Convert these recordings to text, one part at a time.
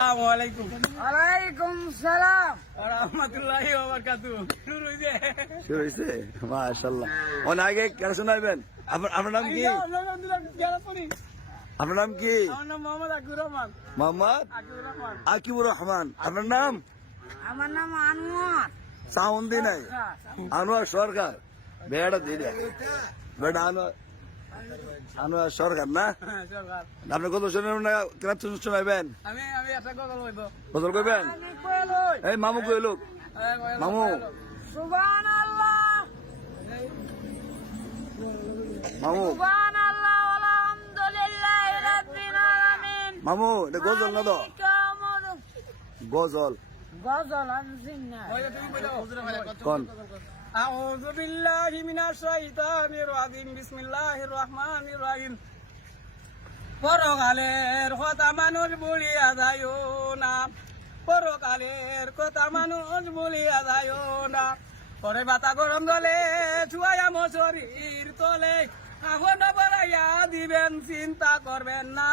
ওয়ালাইকুম সালাম রাহমাতুল্লাহি ওয়া বারাকাতুহু। শুরু হইছে? শুরু হয়েছে মাশাআল্লাহ। অনেক আগে কেন শোনাবেন? আপনার নাম কি? আপনার নাম কি? আমার নাম মোহাম্মদ আকিবুর রহমান। মোহাম্মদ আকিবুর রহমান। আকিবুর রহমান। আপনার নাম? আমার নাম আনোয়ার সাউন্ড দি নাই। আনোয়ার সরকার। বেড়া দিলে বেড়া আনোয়ার সরকার না? হ্যাঁ, সরকার। আপনি কত শোনেন না? কেন শোনাবেন? আমি একটা গজল বলবো। বদল করবেন? আমি কইলই এই মামু কই লোক মামু সুবহানাল্লাহ মামু সুবহানাল্লাহ আলহামদুলিল্লাহি রাব্বিল আলামিন মামু এটা গজল না তো গজল গজল আনছিন না ওইটা তুমি বলো। কোন? আউযু বিল্লাহি মিনাশ শাইতানির রাজিম। বিসমিল্লাহির রহমানির রহিম। পরকালের কথা মানুষ বলিয়া যায় না, পরকালের কথা মানুষ বলিয়া যায় না। পরে বাতা গরম জলে ছুয়াইয়া মশরির তলে আগুন বাড়াইয়া দিবেন, চিন্তা করবেন না।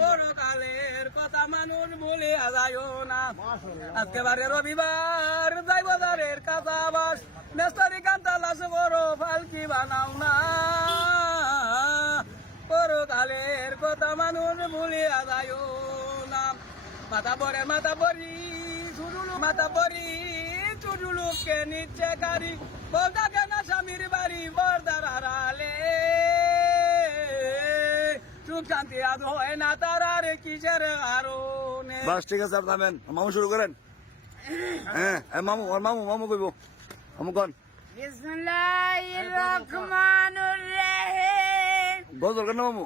পরকালের কথা মানুষ বলিয়া যায় না। আজকেবারে রবিবার যাই বাজারের কাঁচা বাস নেস্তরি কান্তা লাশ বড় ফালকি বানাও না। পরকালের কথা মানুষ ভুলিয়া যায় না। মাথা পরি ছুটুলু মাথা পরি ছুটুলুকে নিচ্ছে গাড়ি বলদাকে না স্বামীর বাড়ি বর্দার আড়ালে। সুখ শান্তি আজ হয় না তারারে কিসের কারণে। বাস ঠিক আছে আপনি নামেন। মামু শুরু করেন। হ্যাঁ মামু ওর মামু মামু কইব। মামু কোন? বিসমিল্লাহির রহমানির রহিম গজল কেন মামু?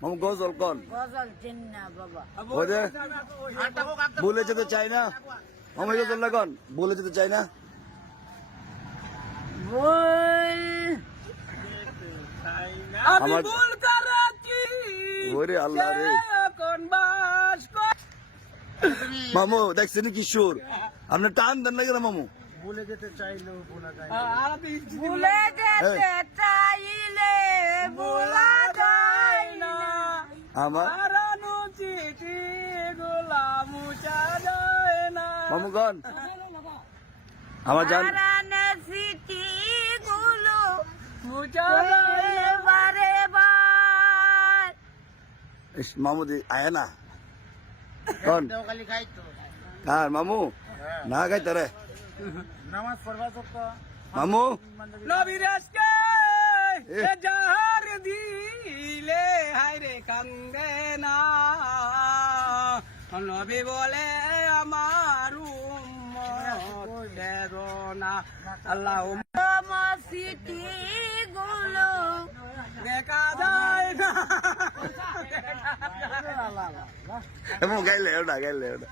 মামু গজল কোন? গজল চিন্না বাবা ওই যে ভুলে যেতে চাই না। মামু এই গজল কোন? ভুলে যেতে চাই না। ভুল আমি আমার- ভুল করেছি ওরে আল্লাহ রে। কোন বাস মামু দেখছেন কি সুর? আপনি টান দেন না কেন মামু? ভুলে যেতে চাইলে ভোলা যায় না আমার হারানো চিঠি গুলা মুছা যায় না। মামু কোন? আমার জান হারানো স্মৃতি গুলো মুছা যায় না। বারে বার ইস, মামু দি আয় না কোন? কার মামু? না খাইতে রে নামাজ পড়বা তো মামু। নবীর আজকে এ। জাহার দিলে হায়রে কান্দে না। নবী বলে আমার উম্মত বেদনা। আল্লাহ স্মৃতি গুলো দেখা যায় না। মামু গাইলে ওটা গাইলে ওটা